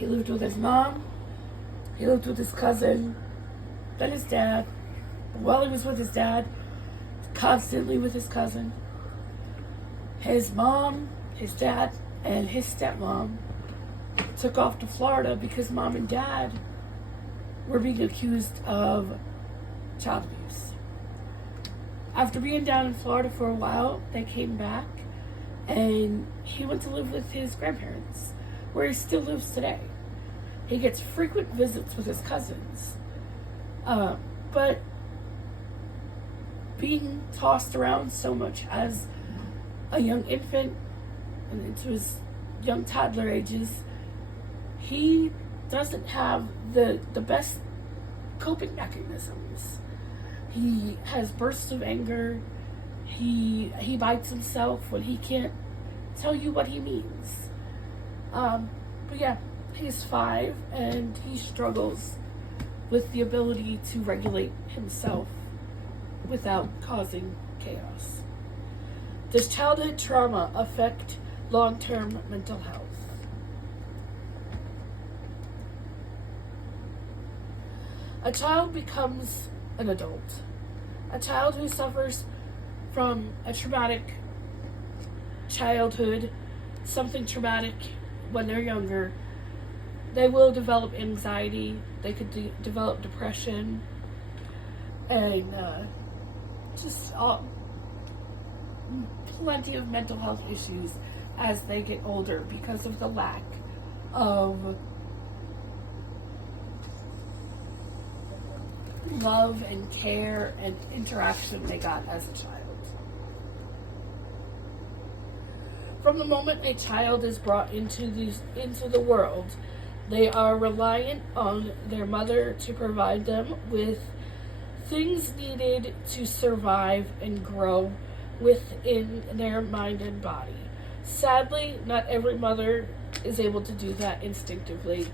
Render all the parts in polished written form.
He lived with his mom, he lived with his cousin, then his dad. While he was with his dad, constantly with his cousin. His mom, his dad, and his stepmom took off to Florida because mom and dad were being accused of child abuse. After being down in Florida for a while, they came back and he went to live with his grandparents, where he still lives today. He gets frequent visits with his cousins. But being tossed around so much as a young infant and into his young toddler ages, he doesn't have the best coping mechanisms. He has bursts of anger. He bites himself when he can't tell you what he means. But yeah, he's 5 and he struggles with the ability to regulate himself without causing chaos. Does childhood trauma affect long-term mental health? A child becomes an adult. A child who suffers from a traumatic childhood, something traumatic when they're younger, they will develop anxiety, they could develop depression, and just plenty of mental health issues as they get older because of the lack of love and care and interaction they got as a child. From the moment a child is brought into the world, they are reliant on their mother to provide them with things needed to survive and grow within their mind and body. Sadly, not every mother is able to do that instinctively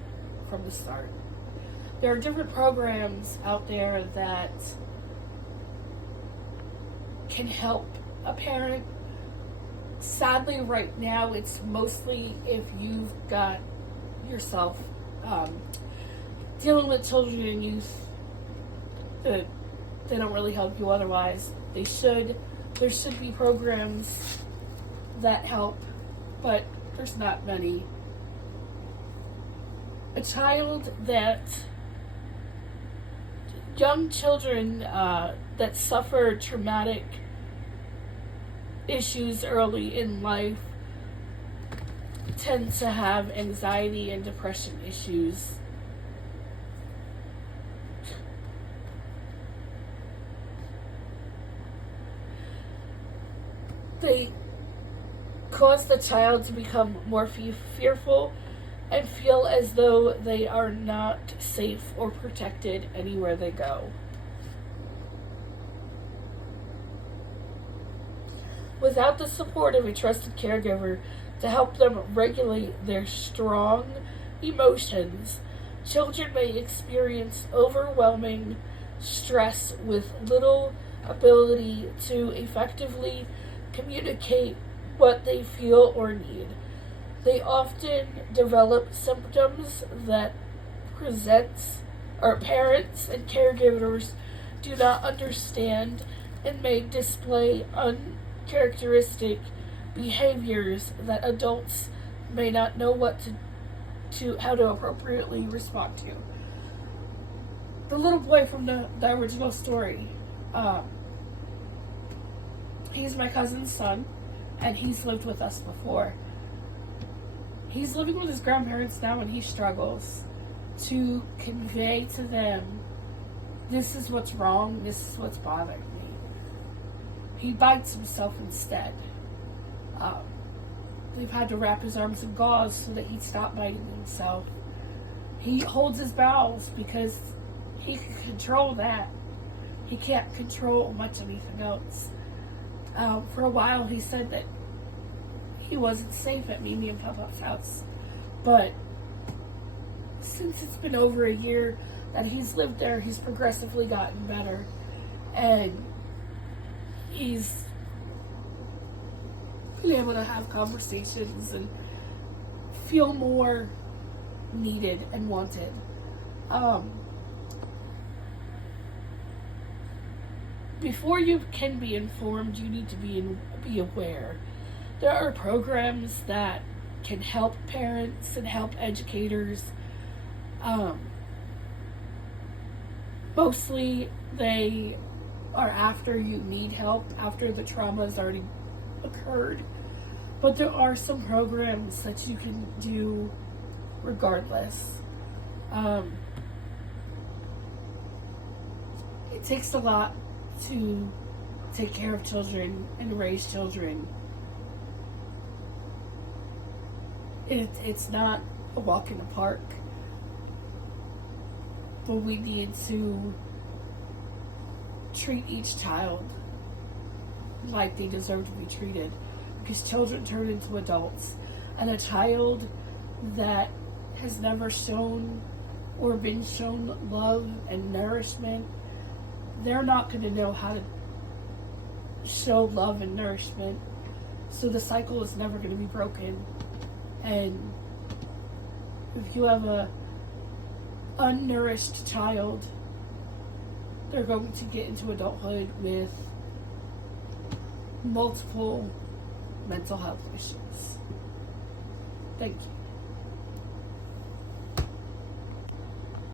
from the start. There are different programs out there that can help a parent. Sadly, right now, it's mostly if you've got yourself dealing with children and youth that they don't really help you otherwise. There should be programs that help, but there's not many. Young children that suffer traumatic issues early in life tend to have anxiety and depression issues. They cause the child to become more fearful and feel as though they are not safe or protected anywhere they go. Without the support of a trusted caregiver to help them regulate their strong emotions, children may experience overwhelming stress with little ability to effectively communicate what they feel or need. They often develop symptoms that parents and caregivers do not understand and may display uncharacteristic behaviors that adults may not know how to appropriately respond to. The little boy from the original story, he's my cousin's son, and he's lived with us before. He's living with his grandparents now, and he struggles to convey to them, this is what's wrong, this is what's bothering me. He bites himself instead. They've had to wrap his arms in gauze so that he'd stop biting himself. He holds his bowels because he can control that. He can't control much anything else. For a while, he said that he wasn't safe at Mimi and Papa's house. But since it's been over a year that he's lived there, he's progressively gotten better. And he's been able to have conversations and feel more needed and wanted. Before you can be informed, you need to be aware. There are programs that can help parents and help educators. Mostly they are after you need help, after the trauma has already occurred. But there are some programs that you can do regardless. It takes a lot to take care of children and raise children. It's not a walk in the park, but we need to treat each child like they deserve to be treated, because children turn into adults, and a child that has never shown or been shown love and nourishment, they're not going to know how to show love and nourishment, so the cycle is never going to be broken. And if you have a unnourished child, they're going to get into adulthood with multiple mental health issues. Thank you.